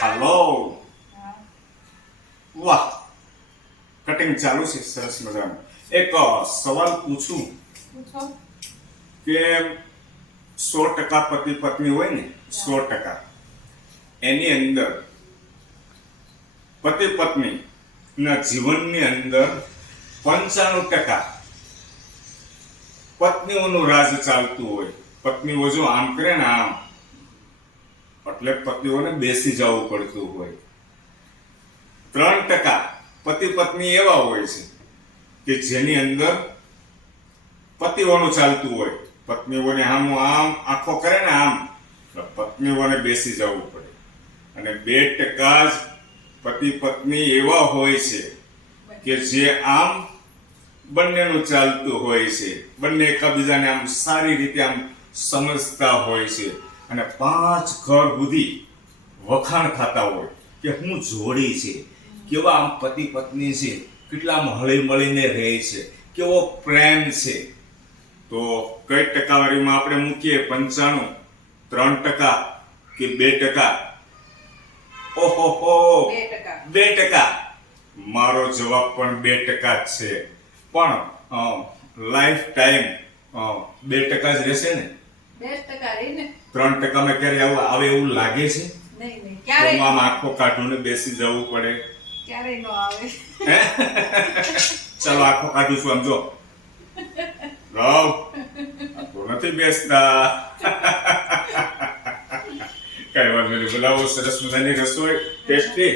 હાલો વાહ કટિંગ ચાલુ છે સરસ મજાનું. એક સવાલ પૂછું. કે સો ટકા પતિ પત્ની હોય ને સો ટકા. એની અંદર પતિ પત્ની ના જીવનની અંદર પંચાણું ટકા પત્નીઓનું રાજ ચાલતું હોય. પત્નીઓ જો આમ કરે ને આમ. એટલે પતિઓને બેસી જવું પડતું હોય. ત્રણ ટકા પતિ પત્ની એવા હોય છે કે જેની અંદર પતિઓનું ચાલતું હોય. પત્નીઓને આમ આમ આંખો કરે ને આમ. પત્નીઓને બેસી જવું પડે. અને બે ટકા જ પતિ પત્ની એવા હોય છે કે જે આમ બંનેનું ચાલતું હોય છે. બંને એકબીજાને આમ સારી રીતે આમ સમજતા હોય છે. અને પાંચ ઘર સુધી વખાણ થતા હોય કે હું જોડી છે કેવા આમ પતિ પત્ની છે કેટલા આમ હળી મળીને રહે છે કેવો પ્રેમ છે. તો કઈ ટકાવારીમાં આપણે મૂકીએ? પંચાણું ત્રણ ટકા કે બે ટકા? ઓહો બે ટકા. બે ટકા. મારો જવાબ પણ બે ટકા જ છે. પણ લાઈફ ટાઈમ બે ટકા જ રહેશે ને? બે ટકા રહીને ત્રણ ટકા ટકામાં ક્યારે આવું આવે એવું લાગે છે? નહીં આમ આંખો ને બેસી જવું પડે. ક્યારેય નો આવે. હે? ચાલો આંખો કાઢું છું આમ જો. રાવ. નથી બેસતા. કઈ વાંધો નહીં. બોલાવો સરસ મજાની રસોઈ. ટેસ્ટી?